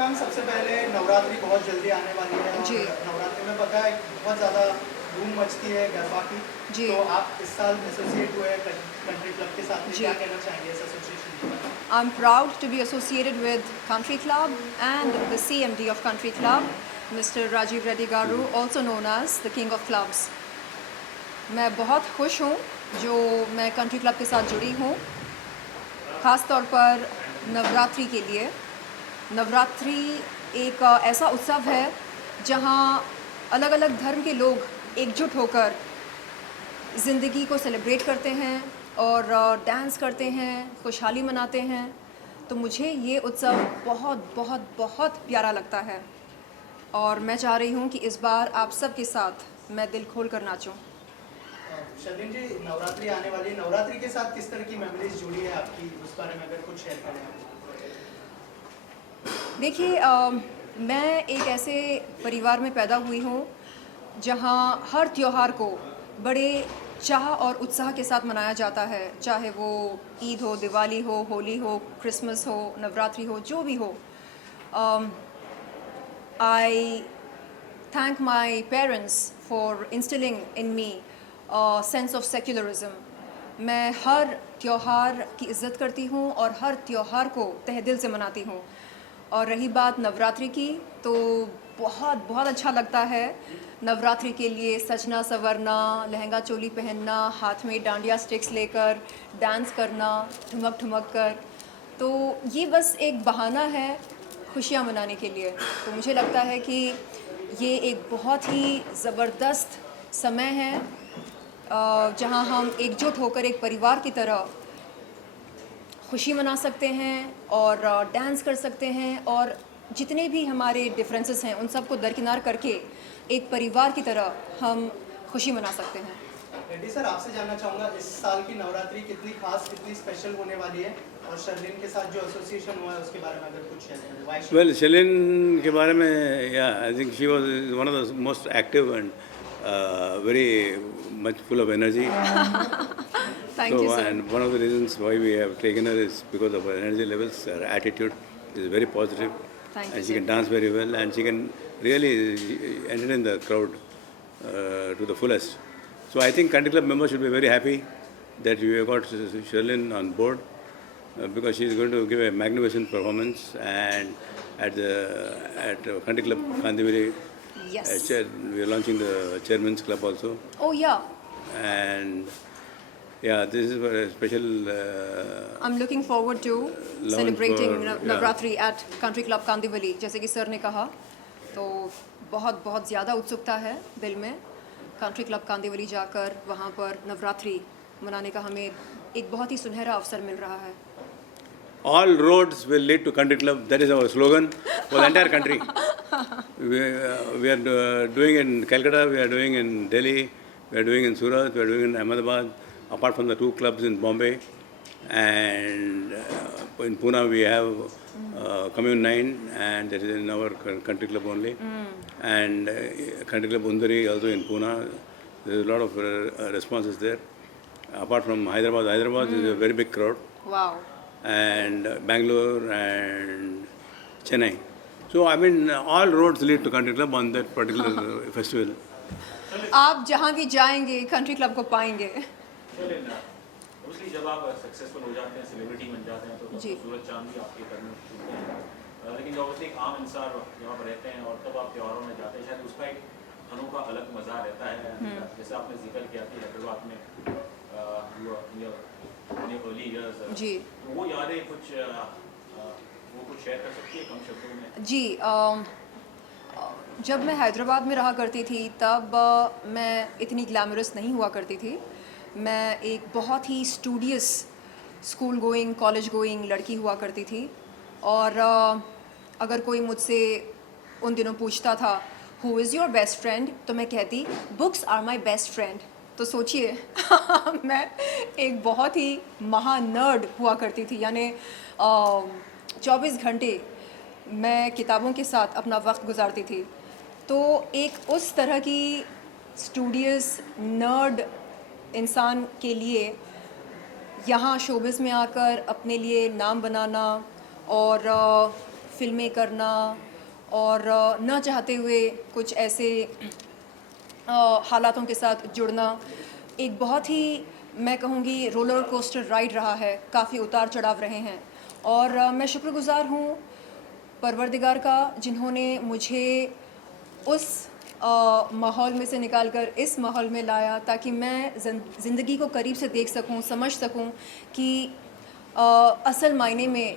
Ma'am सबसे पहले नवरात्रि बहुत जल्दी आने वाली है और जी नवरात्रि में पता है बहुत ज़्यादा धूम मचती है गरबा की। जी तो आप इस साल एसोसिएट हुए कंट्री क्लब के साथ में, जी क्या कहना चाहेंगे इस एसोसिएशन के बारे में? I'm proud to be associated with Country Club and the CMD of Country Club, Mr. Rajiv Reddy Garu, also known as the King of Clubs. मैं बहुत खुश हूँ जो मैं कंट्री क्लब के साथ जुड़ी हूँ, ख़ास तौर पर नवरात्रि के लिए। नवरात्रि एक ऐसा उत्सव है जहाँ अलग अलग धर्म के लोग एकजुट होकर ज़िंदगी को सेलिब्रेट करते हैं और डांस करते हैं, खुशहाली मनाते हैं। तो मुझे ये उत्सव बहुत बहुत बहुत प्यारा लगता है और मैं चाह रही हूँ कि इस बार आप सब के साथ मैं दिल खोल कर नाचूं। शर्लिन जी, नवरात्रि आने वाली है, नवरात्रि के साथ किस तरह की मेमोरीज जुड़ी है आपकी, उस बारे में अगर कुछ शेयर करें आप? देखिए मैं एक ऐसे परिवार में पैदा हुई हूँ जहाँ हर त्योहार को बड़े चाह और उत्साह के साथ मनाया जाता है, चाहे वो ईद हो, दिवाली हो, होली हो, क्रिसमस हो, नवरात्रि हो, जो भी हो। आई thank my parents for instilling in me a sense of secularism. मैं हर त्योहार की इज़्ज़त करती हूँ और हर त्योहार को तहे दिल से मनाती हूँ। और रही बात नवरात्रि की, तो बहुत बहुत अच्छा लगता है नवरात्रि के लिए सजना संवरना, लहंगा चोली पहनना, हाथ में डांडिया स्टिक्स लेकर डांस करना ठुमक ठुमक कर। तो ये बस एक बहाना है खुशियाँ मनाने के लिए। तो मुझे लगता है कि ये एक बहुत ही ज़बरदस्त समय है जहाँ हम एकजुट होकर एक परिवार की तरह खुशी मना सकते हैं और डांस कर सकते हैं और जितने भी हमारे डिफरेंसेस हैं उन सबको दरकिनार करके एक परिवार की तरह हम खुशी मना सकते हैं। रेड्डी सर, आपसे जानना चाहूँगा इस साल की नवरात्रि कितनी खास, कितनी स्पेशल होने वाली है, और शर्लिन के साथ जो एसोसिएशन हुआ है उसके बारे में अगर कुछ शेयर करें। Why she- Well, Shalin के बारे में, yeah, I think she was one of the most active and very much full of energy. Thank you, sir. And one of the reasons why we have taken her is because of her energy levels. Her attitude is very positive, Thank and you, she sir. can dance very well, and she can really entertain the crowd to the fullest. So I think Country Club members should be very happy that we have got Shalin on board. Because she is going to give a magnificent performance, and at Country Club Kandivali, Yes. we are launching the Chairman's Club also, Oh yeah. and yeah, this is a special I'm looking forward to Launch celebrating for- yeah. Navratri at Country Club Kandivali, जैसे कि sir ने कहा। तो बहुत बहुत ज़्यादा उत्सुकता है दिल में कंट्री क्लब कांदिवली जाकर वहाँ पर नवरात्रि मनाने का हमें एक बहुत ही सुनहरा अवसर मिल रहा है। all roads will lead to Country Club. That is our slogan for the entire country. We are doing in Calcutta, we are doing in Delhi, we are doing in Surat, we are doing in Ahmedabad, apart from the 2 clubs in Bombay. And in Pune we have Commune 9, and that is in our Country Club only. And Country Club Undari also in Pune. There is a lot of responses there. Apart from Hyderabad is a very big crowd. Wow. And Bangalore and Chennai. So I mean, all roads lead to Country Club on that particular festival. आप जहाँ भी जाएंगे country club को पाएंगे। जब आप successful हो जाते हैं, सेलिब्रिटी बन जाते हैं, तो जी। सूरज चांद भी आपके घर में छूटते हैं। लेकिन जब एक आम इंसान यहाँ पर रहते हैं और तब आप त्योहारों में जाते हैं, शायद उसका एक अनोखा अलग मज़ा रहता है। जैसे आपने जिक्र किया कि हैदराबाद में अर्ली ईयर्स, जी। वो यादें कुछ शेयर कर सकती है कम शब्दों में? जी जब मैं हैदराबाद में रहा करती थी तब मैं इतनी ग्लैमरस नहीं हुआ करती थी। मैं एक बहुत ही studious school going, college going लड़की हुआ करती थी। और अगर कोई मुझसे उन दिनों पूछता था who is your best friend, तो मैं कहती books are my best friend. तो सोचिए मैं एक बहुत ही महानर्ड हुआ करती थी, यानी 24 घंटे मैं किताबों के साथ अपना वक्त गुजारती थी। तो एक उस तरह की स्टूडियस नर्ड इंसान के लिए यहाँ शोबिस में आकर अपने लिए नाम बनाना और फिल्में करना और न चाहते हुए कुछ ऐसे हालातों के साथ जुड़ना एक बहुत ही मैं कहूँगी रोलर कोस्टर राइड रहा है, काफ़ी उतार चढ़ाव रहे हैं। और मैं शुक्रगुज़ार हूँ परवरदिगार का जिन्होंने मुझे उस माहौल में से निकालकर इस माहौल में लाया ताकि मैं ज़िंदगी को करीब से देख सकूं, समझ सकूं कि असल मायने में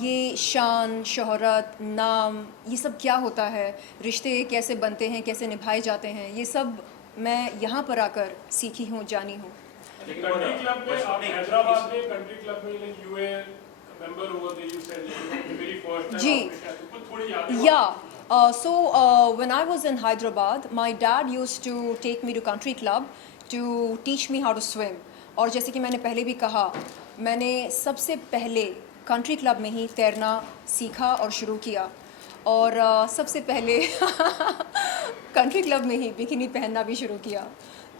ये शान, शोहरत, नाम, ये सब क्या होता है, रिश्ते कैसे बनते हैं, कैसे निभाए जाते हैं, ये सब मैं यहाँ पर आकर सीखी हूँ, जानी हूँ। कंट्री क्लब में आप हैदराबाद में कंट्री क्लब में like you are member over the you said very first time जी। कुछ थोड़ी यादें Yeah. So when I was in Hyderabad, my dad used to take me to country club to teach me how to swim. और जैसे कि मैंने पहले भी कहा, मैंने सबसे पहले कंट्री क्लब में ही तैरना सीखा और शुरू किया। और सबसे पहले कंट्री क्लब में ही बिकिनी पहनना भी शुरू किया।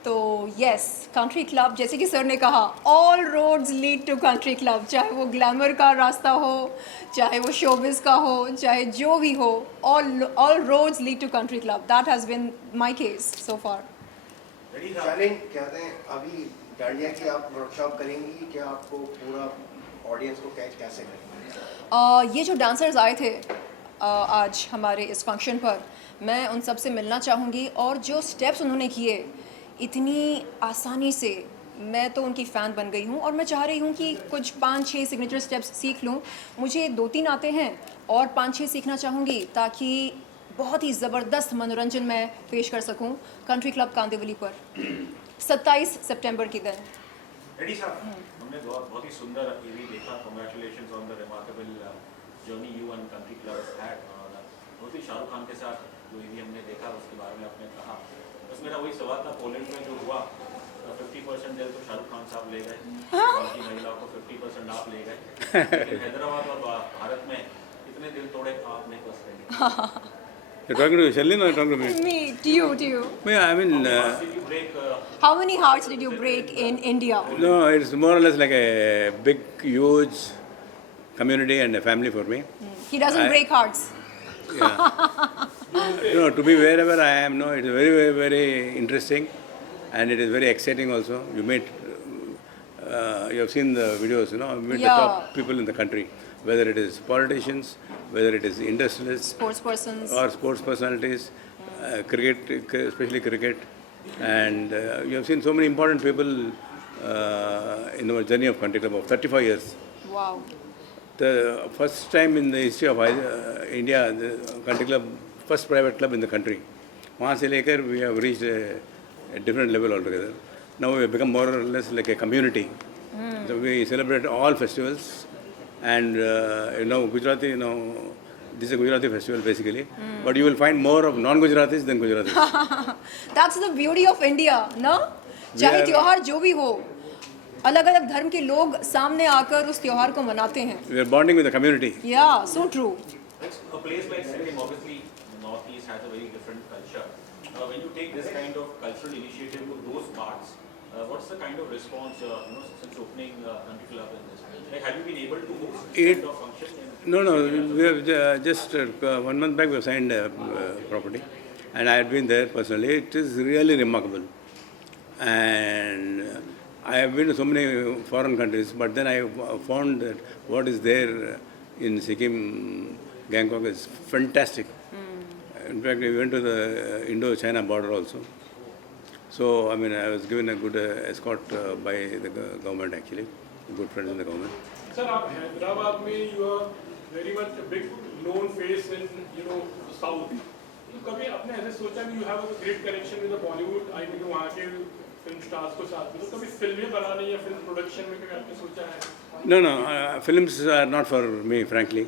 तो यस, कंट्री क्लब जैसे कि सर ने कहा, all roads lead to country club. चाहे वो ग्लैमर का रास्ता हो, चाहे वो शोबिस का हो, चाहे जो भी हो, all roads lead to country club. That has been my case so far. Shaleen कहते हैं अभी डांडिया की आप वर्कशॉप करेंगी, क्या आपको पूरा ऑडियंस को कैच कैसे करेंगे? ये जो डांसर्स आए थे आज हमारे इस फंक्शन पर, मैं उन सब से मिलना चाहूँगी। और जो स्टेप्स उन्होंने किए इतनी आसानी से, मैं तो उनकी फ़ैन बन गई हूँ। और मैं चाह रही हूँ कि कुछ 5-6 सिग्नेचर स्टेप्स सीख लूँ। मुझे 2-3 आते हैं और 5-6 सीखना चाहूँगी ताकि बहुत ही ज़बरदस्त मनोरंजन मैं पेश कर सकूँ कंट्री क्लब कांदिवली पर 27 सितंबर के दिन। रेड्डी साहब, हमने बहुत ही सुंदर ईवी देखा। Congratulations on the remarkable journey you and country club had. और बहुत ही शाहरुख खान के साथ जो ईवी हमने देखा उसके बारे में आपने कहा। बस मेरा वही सवाल था, पोलैंड में जो हुआ 50% जेल तो शाहरुख खान साहब ले गए, बाकी महिलाओं को 50% आप ले गए। लेकिन हैदराबाद और भारत में कितने दिल तोड़े आप नहीं बस रहे? You're talking to Shalin or you're talking to me? Me, to you. Yeah, I mean, Did you break How many hearts did you break in India? no, it's more or less like a big, huge community and a family for me. He doesn't break hearts. Yeah. No, to be wherever I am, no, it is very, very, very interesting, and it is very exciting also. You meet, you have seen the videos, you know, you meet the Yeah. top people in the country, whether it is politicians, whether it is industrialists, Sports persons. or sports personalities, cricket, especially cricket, and you have seen so many important people in our journey of country club of 35 years. Wow. The first time in the history of India, the country club, first private club in the country. वहाँ से लेकर we have reached a different level altogether. Now we have become more or less like a community. So we celebrate all festivals, and Gujarati, this is a Gujarati festival basically. But you will find more of non-Gujaratis than Gujaratis. That's the beauty of India, no? चाहे are- त्योहार जो भी हो, अलग अलग धर्म के लोग सामने आकर उस त्योहार को मनाते हैं. We are bonding with the community. Yeah, so true. a place like Sikkim? Obviously, the Northeast has a very different culture. When you take this kind of cultural initiative to those parts, what's the kind of response, since opening country club in this? Like, have you been able to host this kind of function? No, we have just 1 month back we have signed property, and I had been there personally. It is really remarkable, and I have been to so many foreign countries, but then I found that what is there in Sikkim, Gangtok is fantastic. In fact, we went to the Indo-China border also. So, I mean, I was given a good escort by the government actually, good friends in the government. Sir, आप हैदराबाद में you are very much a big known face in South. तो कभी आपने ऐसे सोचा कि you have a great connection with the Bollywood? I mean वहाँ के film stars को साथ में, तो कभी फिल्में बनाने या film production में कभी आपने सोचा है? No, films are not for me, frankly.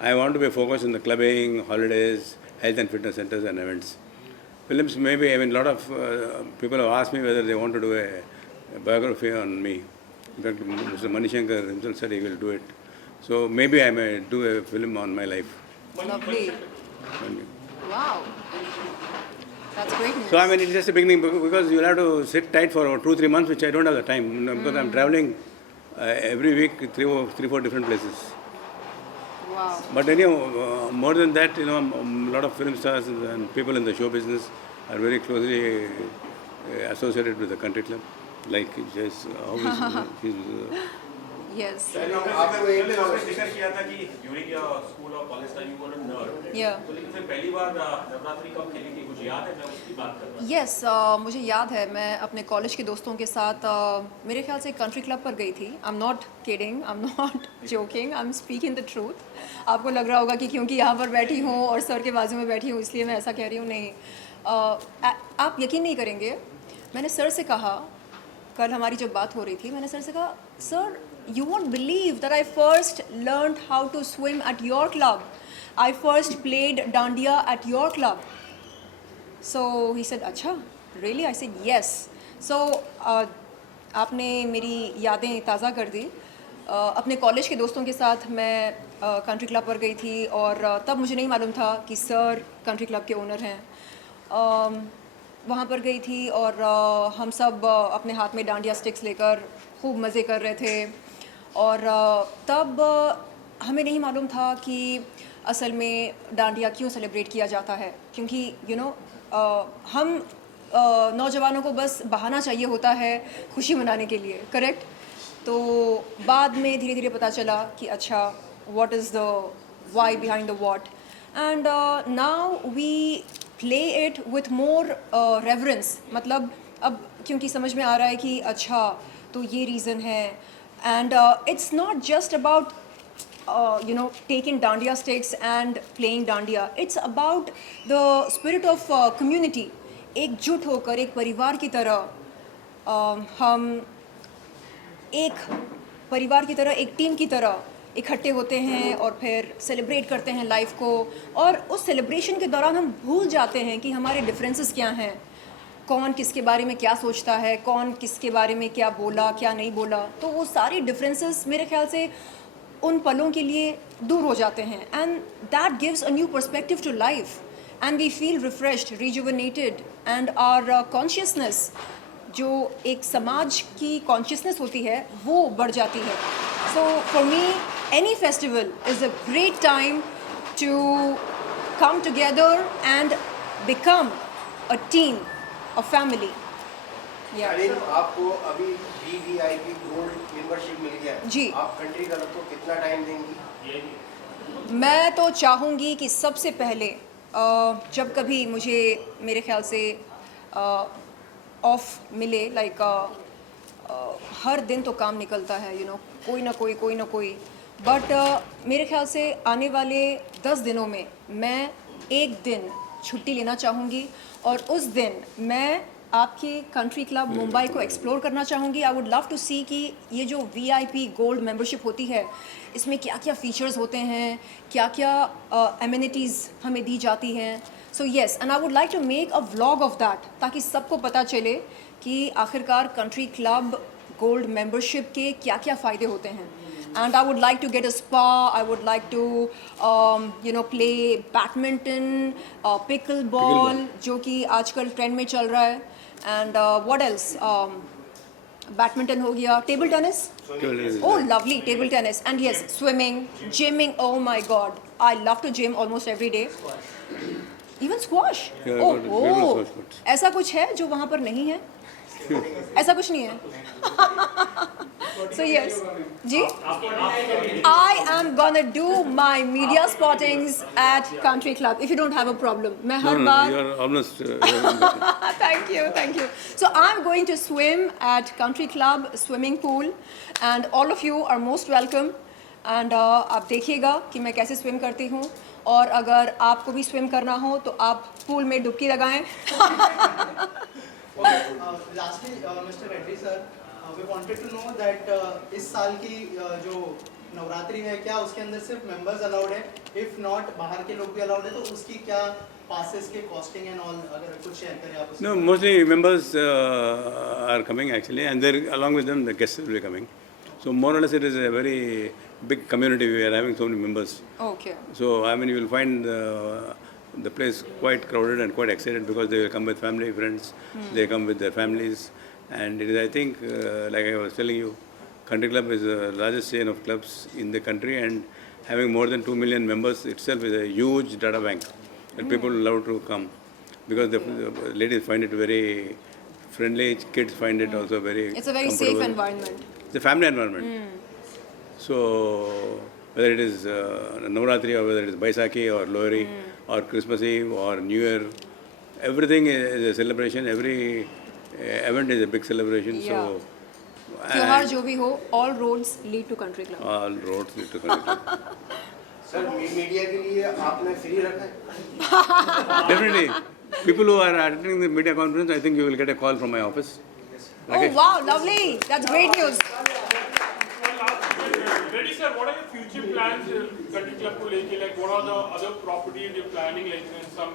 I want to be focused on the clubbing, holidays, health and fitness centers and events. Films, maybe, I mean, a lot of people have asked me whether they want to do a biography on me. In fact, Mr. Manishankar himself said he will do it. So maybe I may do a film on my life. Lovely. Wow. That's great news. So I mean, it's just a beginning because you'll have to sit tight for 2-3 months, which I don't have the time because I'm traveling every week 3-4 different places. Wow. But anyhow, more than that, a lot of film stars and people in the show business are very closely associated with the country club. Like just Yes. आपको एक आपने जिक्र किया था कि during your school और college time you were a nerd Yeah. तो लेकिन फिर पहली बार नवरात्रि कब खेली थी कुछ याद है मैं उसकी बात कर रहा हूँ यस मुझे याद है मैं अपने कॉलेज के दोस्तों के साथ मेरे ख्याल से कंट्री क्लब पर गई थी। I am not kidding, I am not joking, I am speaking the truth. आपको लग रहा होगा कि क्योंकि यहाँ पर बैठी हूँ और सर के बाजू में बैठी हूँ इसलिए मैं ऐसा कह रही हूँ, नहीं। आप यकीन नहीं करेंगे, मैंने सर से कहा, कल हमारी जब बात हो रही थी, मैंने सर से कहा, sir you won't believe that I first learned how to swim at your club. I first played dandiya at your club. So he said, अच्छा, really? I said, yes. So आपने मेरी यादें ताज़ा कर दी। अपने कॉलेज के दोस्तों के साथ मैं कंट्री क्लब पर गई थी और तब मुझे नहीं मालूम था कि सर कंट्री क्लब के ओनर हैं। वहाँ पर गई थी और हम सब अपने हाथ में डांडिया स्टिक्स लेकर खूब मज़े कर रहे थे और तब हमें नहीं मालूम था कि असल में डांडिया क्यों सेलिब्रेट किया जाता है, क्योंकि हम नौजवानों को बस बहाना चाहिए होता है खुशी मनाने के लिए, करेक्ट। तो बाद में धीरे धीरे पता चला कि अच्छा, what is the why behind the what, and now we play it with more reverence. मतलब अब क्योंकि समझ में आ रहा है कि अच्छा तो ये रीज़न है, and it's not just about taking dandiya sticks and playing dandiya. It's about the spirit of community. एकजुट होकर एक परिवार की तरह हम एक परिवार की तरह, एक टीम की तरह इकट्ठे होते हैं और फिर सेलिब्रेट करते हैं लाइफ को। और उस सेलिब्रेशन के दौरान हम भूल जाते हैं कि हमारे डिफरेंसेस क्या हैं, कौन किसके बारे में क्या सोचता है, कौन किसके बारे में क्या बोला क्या नहीं बोला। तो वो सारी डिफरेंसेस मेरे ख्याल से उन पलों के लिए दूर हो जाते हैं, and that gives a new perspective to life, and we feel refreshed, rejuvenated, and our consciousness, जो एक समाज की कॉन्शियसनेस होती है, वो बढ़ जाती है। So for me any festival is a great time to come together and become a team, a family. आपको अभी VVIP गोल्ड मेंबरशिप मिल गया है जी। आप कंट्री क्लब को कितना टाइम देंगी? मैं तो चाहूँगी कि सबसे पहले जब कभी मुझे मेरे ख्याल से ऑफ मिले, लाइक हर दिन तो काम निकलता है, कोई ना कोई, बट मेरे ख्याल से आने वाले 10 दिनों में मैं एक दिन छुट्टी लेना चाहूँगी और उस दिन मैं आपके कंट्री क्लब मुंबई को एक्सप्लोर करना चाहूँगी। आई वुड लव टू सी कि ये जो VIP गोल्ड मेंबरशिप होती है, इसमें क्या क्या फ़ीचर्स होते हैं, क्या क्या एमिनिटीज़ हमें दी जाती हैं। So yes, and I would like to make a vlog of that, ताकि सबको पता चले कि आखिरकार कंट्री क्लब गोल्ड मेंबरशिप के क्या क्या फ़ायदे होते हैं। And I would like to get a spa. I would like to, play badminton, pickleball, जो कि आजकल ट्रेंड में चल रहा है. And what else? Badminton हो गया, table tennis. Oh, lovely, table tennis. And yes, swimming, gymming. Oh my God, I love to gym almost every day. Even squash. Oh, ऐसा कुछ है जो वहाँ पर नहीं है? ऐसा कुछ नहीं है. So yes, ji, I am gonna do my media spottings at Country Club if you don't have a problem. मैं हर बार. You are almost. Thank you. So I'm going to swim at Country Club swimming pool, and all of you are most welcome. And आप देखिएगा कि मैं कैसे swim करती हूँ, और अगर आपको भी swim करना हो तो आप pool में डुबकी लगाएं. Lastly, Mr. Reddy sir, we wanted to know that इस साल की जो नवरात्रि है, क्या उसके अंदर सिर्फ मेंबर्स अलाउड है? इफ नॉट बाहर के लोग भी अलाउड है, तो उसकी क्या passes के costing and all, अगर कुछ शेयर करें आप? No, mostly members are coming actually, and then along with them the guests will be coming. So more or less it is a very big community. We are having so many members. Okay. So I mean you will find the place quite crowded and quite excited, because they will come with family, friends. They come with their families, and it is, I think, like I was telling you, Country Club is the largest chain of clubs in the country and having more than 2 million members itself is a huge data bank, and people love to come because the ladies find it very friendly, kids find it also very It's a very safe comfortable. environment. It's a family environment. So whether it is Navratri or whether it is Baisakhi or Lohri or Christmas Eve or New Year, everything is a celebration. Every event is a big celebration. So त्योहार जो भी हो, all roads lead to country club. all roads lead to Country Club. Sir media के लिए आपने free रखा है? Definitely. People who are attending the media conference, I think you will get a call from my office. Oh wow, lovely! That's great news. Reddy sir, what are your future plans country club को लेके? Like what are the other properties you're planning, like in some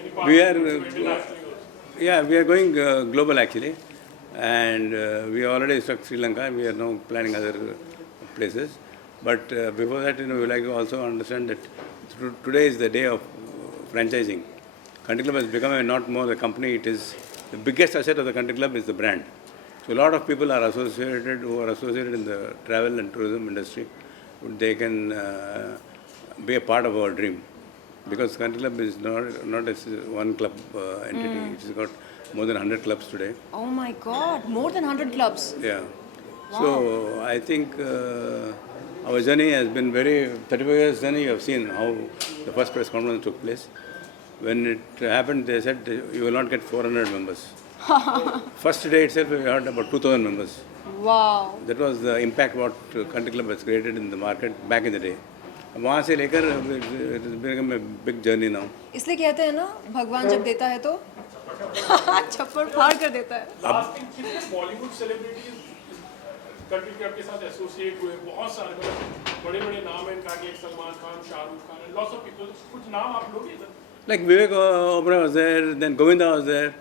any part We are, internationally also? Yeah, we are going global actually, and we already struck Sri Lanka. We are now planning other places. But before that, we like to also understand that today is the day of franchising. Country Club has become not more a company. It is the biggest asset of the Country Club is the brand. So a lot of people are associated who are associated in the travel and tourism industry. They can be a part of our dream. Because Country Club is not a one club entity. It's got more than 100 clubs today. Oh my God, more than 100 clubs. Yeah. So I think our journey has been 35 years journey. You have seen how the first press conference took place. When it happened, they said you will not get 400 members. First day itself, we had about 2,000 members. Wow. That was the impact what Country Club has created in the market back in the day. वहाँ से लेकर it has become a big journey now. इसलिए कहते हैं ना, भगवान जब देता है तो छप्पड़ फाड़ कर देता है. Last thing, कितने Bollywood celebrities country club के साथ associate हुए? बहुत सारे मतलब बड़े-बड़े नाम हैं इनका, कि Salman Khan, Shahrukh Khan, and lots of people. कुछ नाम आप लोगे इधर? Like Vivek Oberoi was there, then Govinda was there,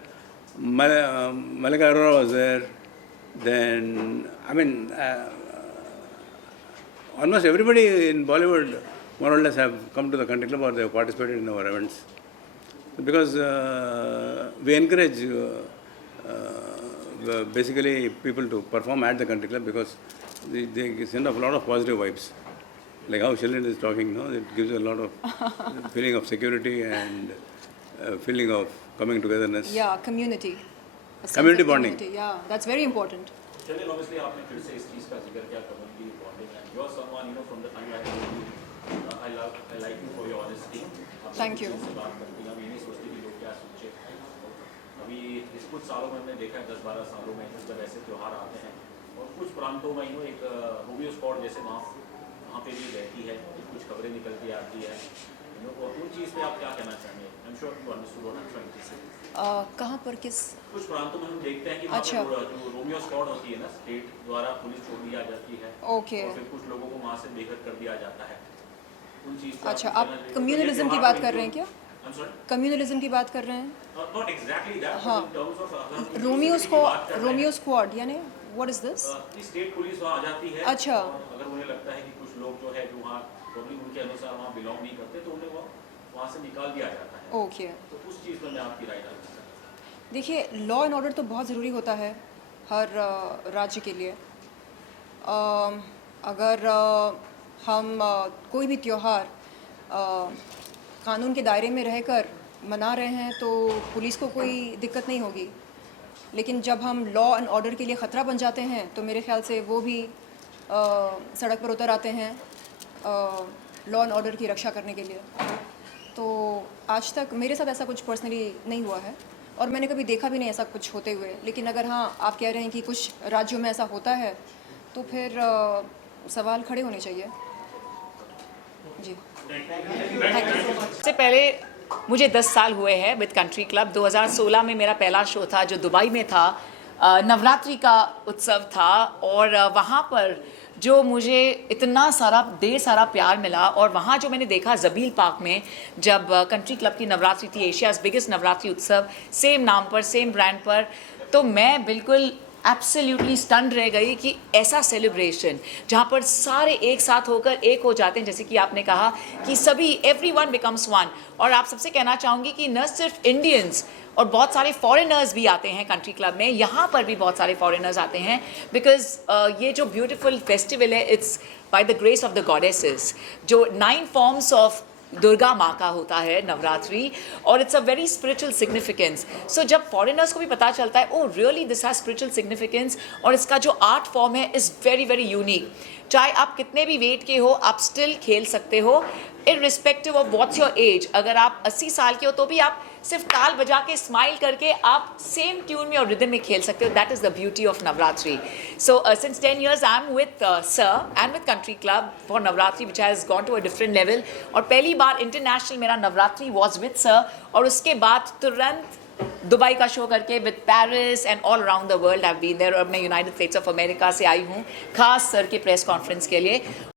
Malika Arora was there, then, I mean, almost everybody in Bollywood more or less have come to the Country Club or they have participated in our events. Because we encourage basically people to perform at the Country Club because they send off a lot of positive vibes. Like how Shailen is talking, no? It gives a lot of feeling of security and feeling of coming togetherness. Yeah, community. A sense Community of bonding. community, yeah, that's very important. चलिए obviously आपने फिर से इस चीज़ का जिक्र किया community bonding and you're someone from the time I know you I like you for your honesty. Thank you. से बात करती हैं, हम ये नहीं सोचते कि लोग क्या सोचे. अभी इस कुछ सालों में हमने देखा है 10-12 सालों में जब ऐसे त्योहार आते हैं और कुछ प्रांतों में एक रोमियो स्क्वाड जैसे वहाँ पे भी रहती है, कुछ खबरें निकल के आती है. और उन चीज़ पे आप क्या कहना चाहेंगे? I'm sure you understood what I'm trying to say. कहाँ पर किस? कुछ प्रांतों में हम देखते हैं कि वहाँ अच्छा. पे जो रोमियो स्क्वाड होती है ना, स्टेट द्वारा पुलिस छोड़ दिया जाती है. Okay. और फिर कुछ लोगों को वहाँ से बेघर कर दिया जाता है. उन चीज़ पे अच्छा, क्या आप कहना चाहिए? कम्युनलिज्म की बात कर रहे हैं क्या? I'm sorry? कम्युनलिज्म की बात कर रहे हैं? Not exactly that. हाँ. In terms of अगर हम रोमियो स्क्वाड यानी what is this? State police वहाँ आ जाती है. अच्छा. और अगर उन्हें लगता है कि कुछ लोग जो है जो वहाँ प्रॉब्लम उनके अनुसार वहाँ बिलोंग नहीं करते तो उन्हें वहाँ से निकाल दिया जाता है. ओके. तो उस चीज़ पर मैं आपकी राय जानना चाहता हूँ. देखिए, लॉ एंड ऑर्डर तो बहुत ज़रूरी होता है हर राज्य के लिए. अगर हम कोई भी त्यौहार कानून के दायरे में रहकर मना रहे हैं तो पुलिस को कोई दिक्कत नहीं होगी. लेकिन जब हम लॉ एंड ऑर्डर के लिए ख़तरा बन जाते हैं तो मेरे ख्याल से वो भी सड़क पर उतर आते हैं लॉ एंड ऑर्डर की रक्षा करने के लिए. तो आज तक मेरे साथ ऐसा कुछ पर्सनली नहीं हुआ है और मैंने कभी देखा भी नहीं ऐसा कुछ होते हुए. लेकिन अगर हाँ आप कह रहे हैं कि कुछ राज्यों में ऐसा होता है तो फिर सवाल खड़े होने चाहिए. जी. सबसे पहले मुझे 10 साल हुए हैं विद कंट्री क्लब. 2016 में मेरा पहला शो था जो दुबई में था. नवरात्रि का उत्सव था और वहाँ पर जो मुझे इतना सारा ढेर सारा प्यार मिला और वहाँ जो मैंने देखा ज़बील पार्क में जब कंट्री क्लब की नवरात्रि थी, एशियाज़ बिगेस्ट नवरात्रि उत्सव, सेम नाम पर सेम ब्रांड पर, तो मैं बिल्कुल एब्सोल्युटली स्टन्ड रह गई कि ऐसा सेलिब्रेशन जहाँ पर सारे एक साथ होकर एक हो जाते हैं, जैसे कि आपने कहा कि सभी एवरीवन बिकम्स वन। और आप सबसे कहना चाहूँगी कि न सिर्फ इंडियंस और बहुत सारे फॉरेनर्स भी आते हैं कंट्री क्लब में, यहाँ पर भी बहुत सारे फॉरेनर्स आते हैं, बिकॉज ये जो ब्यूटीफुल फेस्टिवल है it's by the grace of the goddesses, जो 9 फॉर्म्स ऑफ दुर्गा माँ का होता है नवरात्रि, और it's a very spiritual significance. So जब फॉरेनर्स को भी पता चलता है oh really this has spiritual significance, और इसका जो आर्ट फॉर्म है इज़ वेरी वेरी यूनिक। चाहे आप कितने भी वेट के हो, आप स्टिल खेल सकते हो irrespective of what's your age. अगर आप 80 साल के हो तो भी आप सिर्फ ताल बजा के स्माइल करके आप सेम ट्यून में और रिदम में खेल सकते हो। That is the beauty of Navratri. So since 10 years I am with sir and with country club for Navratri which has gone to a different level. और पहली बार इंटरनेशनल मेरा नवरात्रि वॉज विद सर, और उसके बाद तुरंत दुबई का शो करके with Paris and all around the world I have been there. और मैं यूनाइटेड स्टेट्स ऑफ अमेरिका से आई हूँ खास सर के प्रेस कॉन्फ्रेंस के लिए।